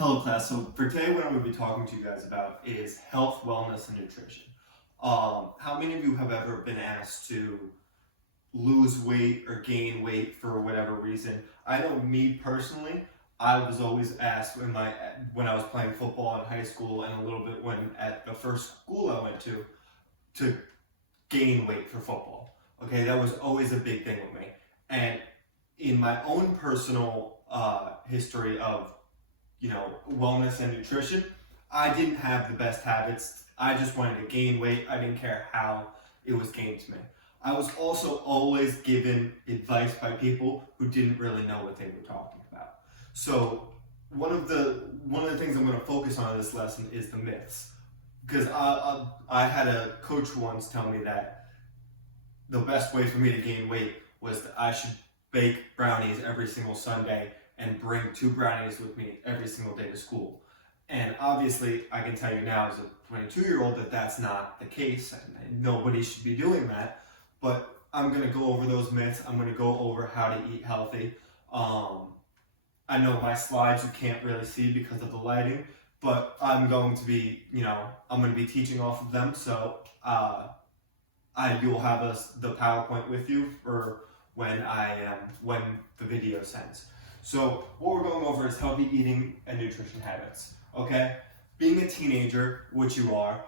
Hello class, so for today what I'm going to be talking to you guys about is health, wellness, and nutrition. How many of you have ever been asked to lose weight or gain weight for whatever reason? I know me personally, I was always asked when I was playing football in high school and a little bit when at the first school I went to gain weight for football. Okay, that was always a big thing with me. And in my own personal history of wellness and nutrition, I didn't have the best habits. I just wanted to gain weight. I didn't care how it was gained to me. I was also always given advice by people who didn't really know what they were talking about. So one of the things I'm going to focus on in this lesson is the myths, because I had a coach once tell me that the best way for me to gain weight was that I should bake brownies every single Sunday and bring 2 brownies with me every single day to school. And obviously, I can tell you now as a 22-year-old that that's not the case, and nobody should be doing that. But I'm going to go over those myths. I'm going to go over how to eat healthy. I know my slides you can't really see because of the lighting, but I'm going to be, I'm going to be teaching off of them. So you'll have the PowerPoint with you for when the video sends. So what we're going over is healthy eating and nutrition habits, okay? Being a teenager, which you are,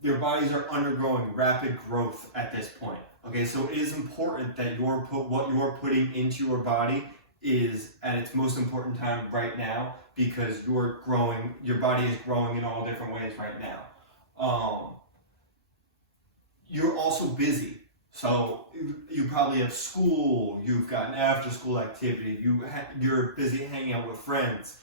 your bodies are undergoing rapid growth at this point, okay? So it is important that what you're putting into your body is at its most important time right now, because your body is growing in all different ways right now. You're also all so you probably have school, you've got an after-school activity, you're busy hanging out with friends.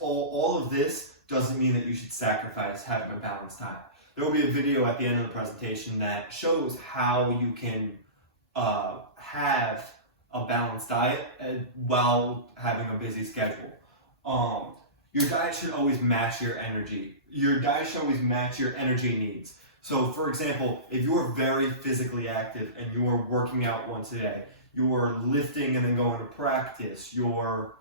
All of this doesn't mean that you should sacrifice having a balanced time. There will be a video at the end of the presentation that shows how you can have a balanced diet while having a busy schedule. Your diet should always match your energy. Your diet should always match your energy needs. So for example, if you're very physically active and you're working out once a day, you're lifting and then going to practice, you're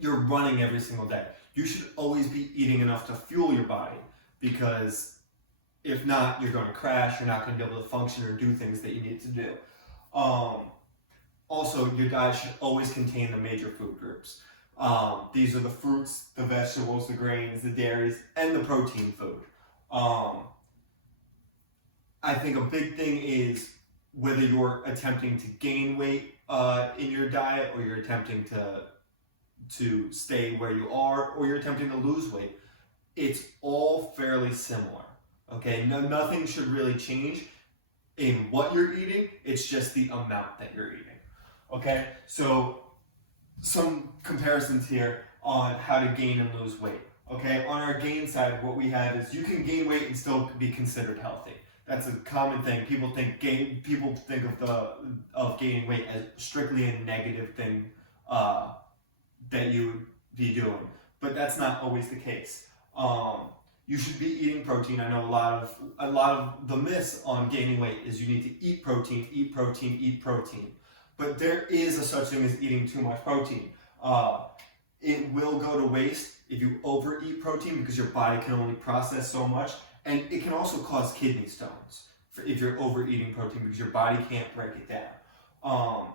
running every single day, you should always be eating enough to fuel your body, because if not, you're going to crash, you're not going to be able to function or do things that you need to do. Also, your diet should always contain the major food groups. These are the fruits, the vegetables, the grains, the dairies, and the protein food. I think a big thing is whether you're attempting to gain weight in your diet, or you're attempting to stay where you are, or you're attempting to lose weight. It's all fairly similar. Okay, nothing should really change in what you're eating. It's just the amount that you're eating. Okay, so some comparisons here on how to gain and lose weight. Okay, on our gain side, what we have is you can gain weight and still be considered healthy. That's a common thing. People think of gaining weight as strictly a negative thing that you would be doing, but that's not always the case. You should be eating protein. I know a lot of the myths on gaining weight is you need to eat protein, eat protein, eat protein. But there is a such thing as eating too much protein. It will go to waste if you overeat protein, because your body can only process so much, and it can also cause kidney stones if you're overeating protein, because your body can't break it down.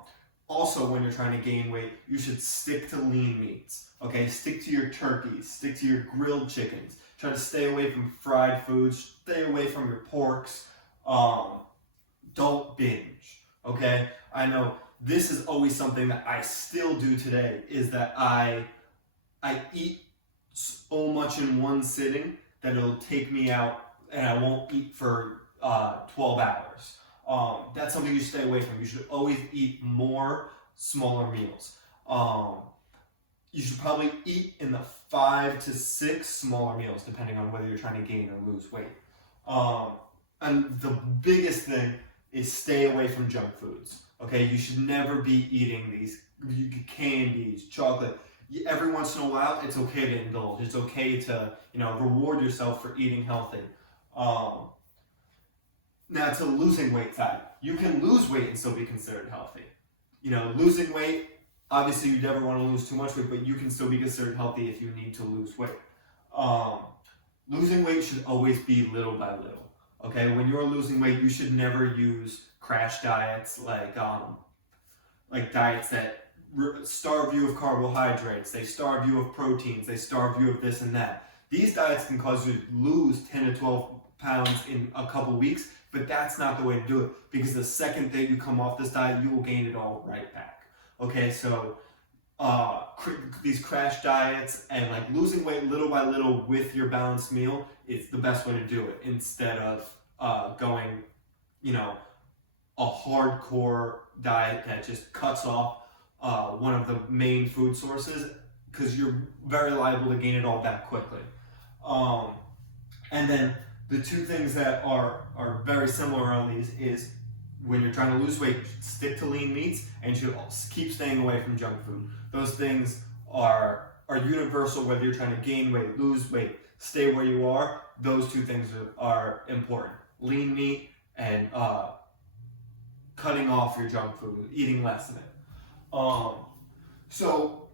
Also, when you're trying to gain weight, you should stick to lean meats. Okay, stick to your turkeys, stick to your grilled chickens. Try to stay away from fried foods. Stay away from your porks. Don't binge. Okay, I know this is always something that I still do today. Is that I eat so much in one sitting that it'll take me out, and I won't eat for 12 hours. That's something you stay away from. You should always eat more smaller meals. You should probably eat in the 5 to 6 smaller meals, depending on whether you're trying to gain or lose weight. And the biggest thing is stay away from junk foods. Okay, you should never be eating these candies, chocolate. Every once in a while, it's okay to indulge. It's okay to reward yourself for eating healthy. Now, to losing weight side, you can lose weight and still be considered healthy. Losing weight, Obviously, you never want to lose too much weight, but you can still be considered healthy if you need to lose weight. Losing weight should always be little by little. Okay, when you're losing weight, you should never use crash diets like diets that starve you of carbohydrates, they starve you of proteins, they starve you of this and that. These diets can cause you to lose 10 to 12 pounds in a couple weeks, but that's not the way to do it, because the second that you come off this diet, you will gain it all right back. Okay, so these crash diets and like losing weight little by little with your balanced meal is the best way to do it, instead of going, a hardcore diet that just cuts off one of the main food sources, because you're very liable to gain it all back quickly. And then the two things that are very similar on these is, when you're trying to lose weight, stick to lean meats and you should keep staying away from junk food. Those things are universal, whether you're trying to gain weight, lose weight, stay where you are. Those two things are important. Lean meat and cutting off your junk food, eating less of it. So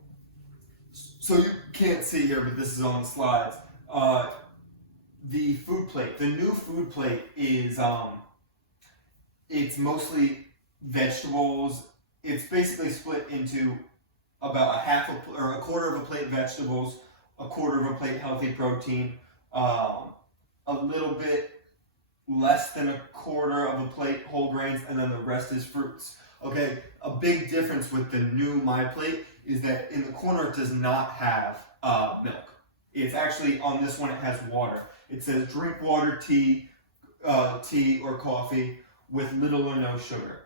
you can't see here, but this is on the slides. The food plate, the new food plate is it's mostly vegetables. It's basically split into about a quarter of a plate vegetables, a quarter of a plate healthy protein, a little bit less than a quarter of a plate whole grains, and then the rest is fruits. Okay, a big difference with the new MyPlate is that in the corner it does not have milk. It's actually, on this one, it has water. It says drink water, tea or coffee with little or no sugar.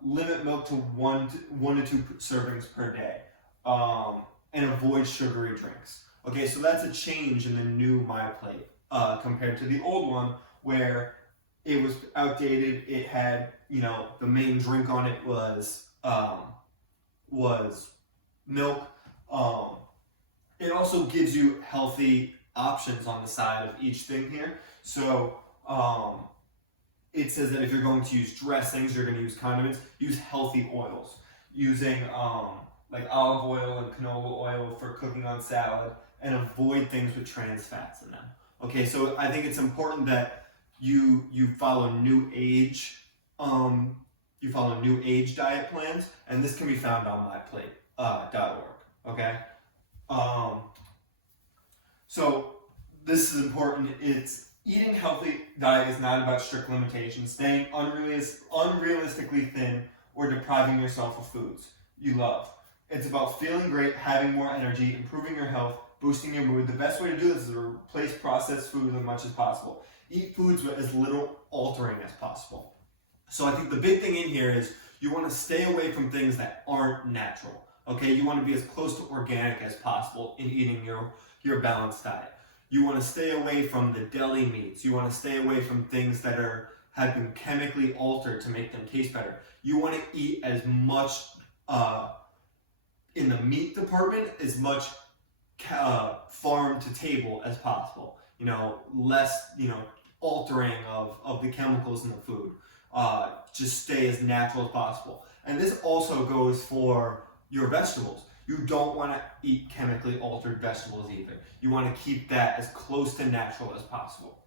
Limit milk to one to two servings per day, and avoid sugary drinks. Okay, so that's a change in the new MyPlate compared to the old one, where it was outdated. It had, the main drink on it was milk. It also gives you healthy options on the side of each thing here. So it says that if you're going to use dressings, you're going to use condiments, use healthy oils, using like olive oil and canola oil for cooking on salad, and avoid things with trans fats in them. Okay, so I think it's important that you follow new age diet plans, and this can be found on myplate.org. Okay, so this is important. It's eating healthy diet is not about strict limitations, staying unrealistically thin, or depriving yourself of foods you love. It's about feeling great, having more energy, improving your health, boosting your mood. The best way to do this is to replace processed foods as much as possible. Eat foods with as little altering as possible. So I think the big thing in here is you want to stay away from things that aren't natural. Okay, you want to be as close to organic as possible in eating your balanced diet. You want to stay away from the deli meats. You want to stay away from things that have been chemically altered to make them taste better. You want to eat as much in the meat department, as much farm to table as possible. Less altering of the chemicals in the food. Just stay as natural as possible. And this also goes for your vegetables. You don't want to eat chemically altered vegetables either. You want to keep that as close to natural as possible.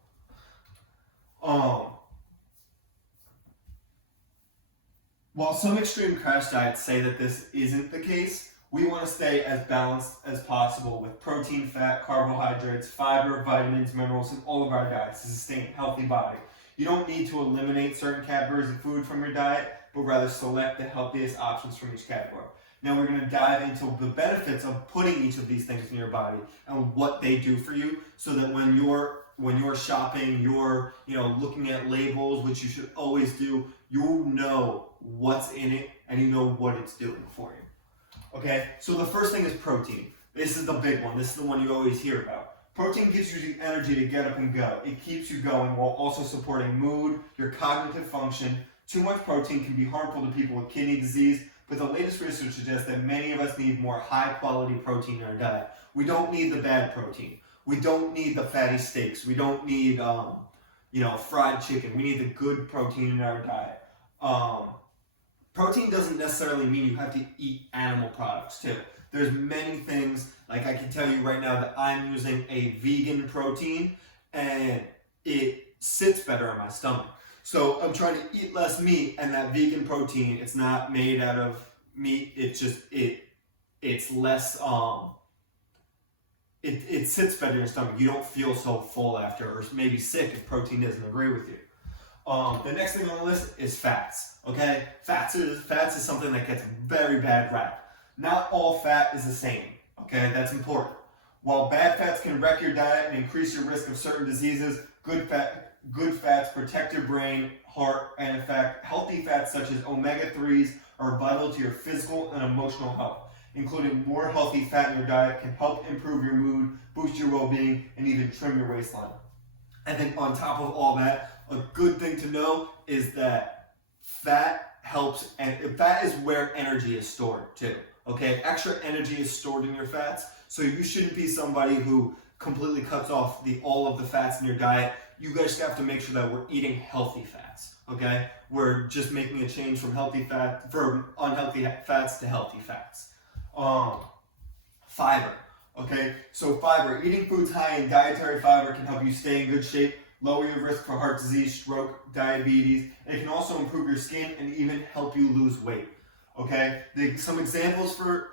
While some extreme crash diets say that this isn't the case, we want to stay as balanced as possible with protein, fat, carbohydrates, fiber, vitamins, minerals in all of our diets to sustain a healthy body. You don't need to eliminate certain categories of food from your diet, but rather select the healthiest options from each category. Now we're going to dive into the benefits of putting each of these things in your body and what they do for you, so that when you're shopping, you're looking at labels, which you should always do, you know what's in it and you know what it's doing for you. Okay, so the first thing is protein. This is the big one. This is the one you always hear about. Protein gives you the energy to get up and go. It keeps you going while also supporting mood, your cognitive function. Too much protein can be harmful to people with kidney disease, but the latest research suggests that many of us need more high-quality protein in our diet. We don't need the bad protein. We don't need the fatty steaks. We don't need, fried chicken. We need the good protein in our diet. Protein doesn't necessarily mean you have to eat animal products too. There's many things, like I can tell you right now that I'm using a vegan protein and it sits better in my stomach. So I'm trying to eat less meat, and that vegan protein, it's not made out of meat, it's just, it's less, it sits better in your stomach. You don't feel so full after, or maybe sick if protein doesn't agree with you. The next thing on the list is fats. Okay, fats is something that gets very bad rap. Not all fat is the same. Okay, that's important. While bad fats can wreck your diet and increase your risk of certain diseases, good fats protect your brain, heart, and in fact, healthy fats such as omega-3s are vital to your physical and emotional health. Including more healthy fat in your diet can help improve your mood, boost your well-being, and even trim your waistline. I think on top of all that, a good thing to know is that fat helps, and fat is where energy is stored too. Okay, extra energy is stored in your fats, so you shouldn't be somebody who completely cuts off all of the fats in your diet. You guys have to make sure that we're eating healthy fats. Okay, we're just making a change from unhealthy fats to healthy fats. Fiber. Okay, so fiber. Eating foods high in dietary fiber can help you stay in good shape, lower your risk for heart disease, stroke, diabetes. And it can also improve your skin and even help you lose weight. Okay, some examples for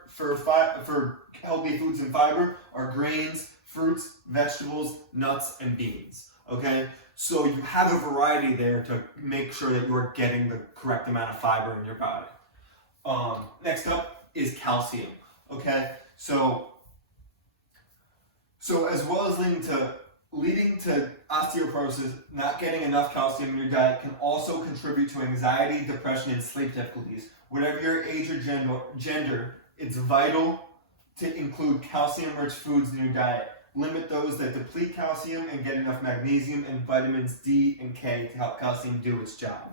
healthy foods and fiber are grains, fruits, vegetables, nuts, and beans. Okay, so you have a variety there to make sure that you're getting the correct amount of fiber in your body. Next up is calcium. Okay, so as well as leading to osteoporosis, not getting enough calcium in your diet can also contribute to anxiety, depression, and sleep difficulties. Whatever your age or gender, it's vital to include calcium-rich foods in your diet. Limit those that deplete calcium and get enough magnesium and vitamins D and K to help calcium do its job.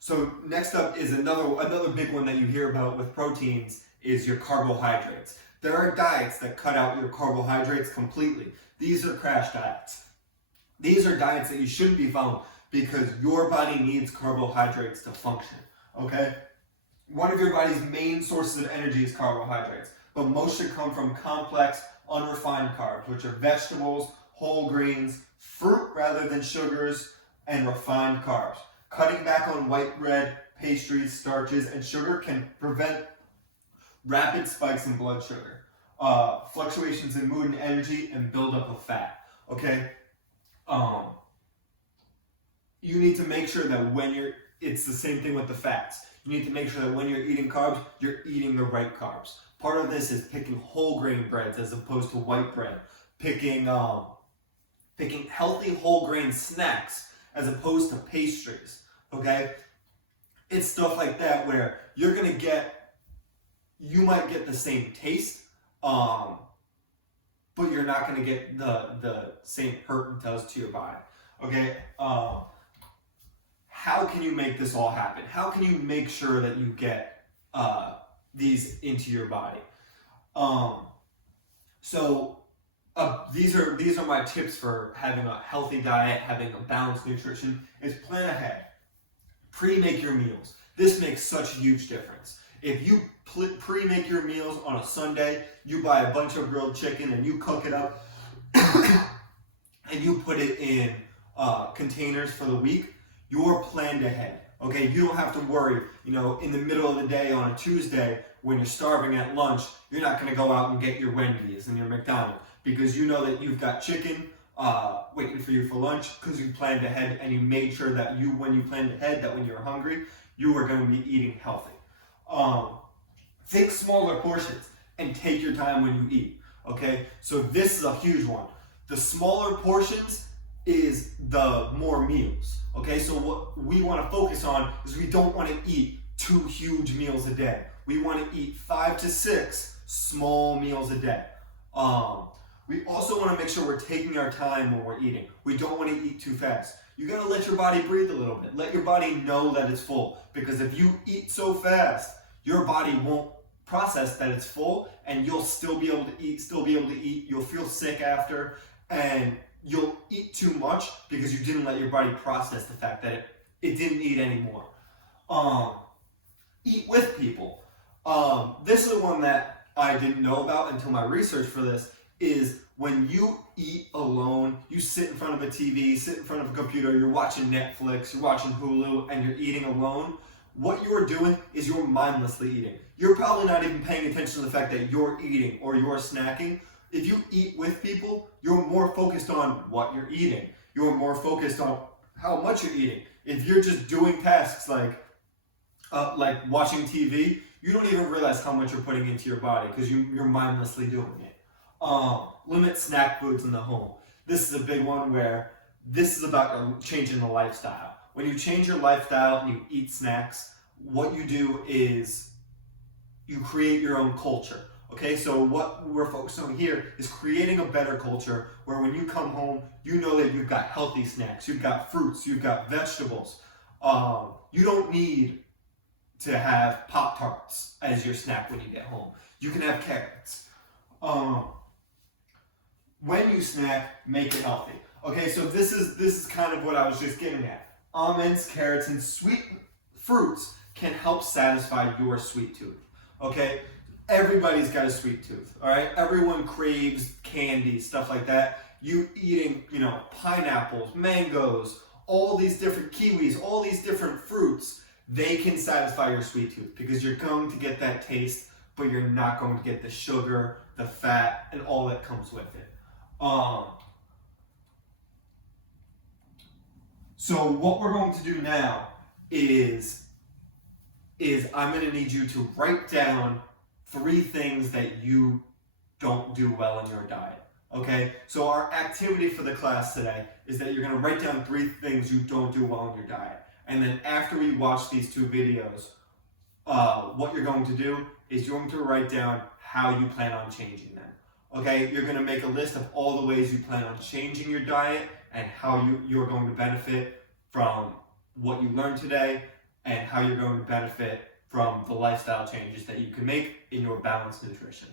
So next up is another big one that you hear about with proteins is your carbohydrates. There are diets that cut out your carbohydrates completely. These are crash diets. These are diets that you shouldn't be following because your body needs carbohydrates to function, okay? One of your body's main sources of energy is carbohydrates, but most should come from complex, unrefined carbs, which are vegetables, whole grains, fruit rather than sugars, and refined carbs. Cutting back on white bread, pastries, starches, and sugar can prevent rapid spikes in blood sugar, fluctuations in mood and energy, and buildup of fat. Okay, you need to make sure that it's the same thing with the fats. You need to make sure that when you're eating carbs, you're eating the right carbs. Part of this is picking whole grain breads as opposed to white bread. Picking healthy whole grain snacks as opposed to pastries. Okay, it's stuff like that where you might get the same taste, but you're not going to get the same hurt it does to your body. Okay, how can you make this all happen? How can you make sure that you get these into your body? These are my tips for having a healthy diet, having a balanced nutrition. Is plan ahead. Pre-make your meals. This makes such a huge difference. If you pre-make your meals on a Sunday, you buy a bunch of grilled chicken and you cook it up and you put it in containers for the week, you're planned ahead. Okay, you don't have to worry, in the middle of the day on a Tuesday when you're starving at lunch, you're not going to go out and get your Wendy's and your McDonald's because you know that you've got chicken waiting for you for lunch because you planned ahead and you made sure that when you planned ahead, that when you're hungry, you were going to be eating healthy. Think smaller portions and take your time when you eat. Okay, so this is a huge one. The smaller portions is the more meals. Okay, so what we want to focus on is we don't want to eat 2 huge meals a day. We want to eat 5 to 6 small meals a day. We also want to make sure we're taking our time when we're eating. We don't want to eat too fast. You got to let your body breathe a little bit. Let your body know that it's full. Because if you eat so fast, your body won't process that it's full, and you'll still be able to eat. You'll feel sick after, and you'll eat too much because you didn't let your body process the fact that it didn't need any more. Eat with people. This is one that I didn't know about until my research for this, is when you eat alone, you sit in front of a TV, sit in front of a computer, you're watching Netflix, you're watching Hulu, and you're eating alone, what you're doing is you're mindlessly eating. You're probably not even paying attention to the fact that you're eating or you're snacking. If you eat with people, you're more focused on what you're eating. You're more focused on how much you're eating. If you're just doing tasks like watching TV, you don't even realize how much you're putting into your body because you're mindlessly doing it. Limit snack foods in the home. This is a big one where this is about changing the lifestyle. When you change your lifestyle and you eat snacks, what you do is you create your own culture. Okay, so what we're focused on here is creating a better culture where when you come home, you know that you've got healthy snacks, you've got fruits, you've got vegetables. You don't need to have Pop-Tarts as your snack when you get home. You can have carrots. When you snack, make it healthy. Okay, so this is kind of what I was just getting at. Almonds, carrots, and sweet fruits can help satisfy your sweet tooth. Okay, everybody's got a sweet tooth. All right, everyone craves candy, stuff like that. You eating, pineapples, mangoes, all these different kiwis, all these different fruits, they can satisfy your sweet tooth because you're going to get that taste, but you're not going to get the sugar, the fat, and all that comes with it. So what we're going to do now is I'm going to need you to write down 3 things that you don't do well in your diet. Okay, so our activity for the class today is that you're going to write down 3 things you don't do well in your diet. And then after we watch these 2 videos, what you're going to do is you're going to write down how you plan on changing them. Okay, you're going to make a list of all the ways you plan on changing your diet and how you're going to benefit from what you learned today and how you're going to benefit from the lifestyle changes that you can make in your balanced nutrition.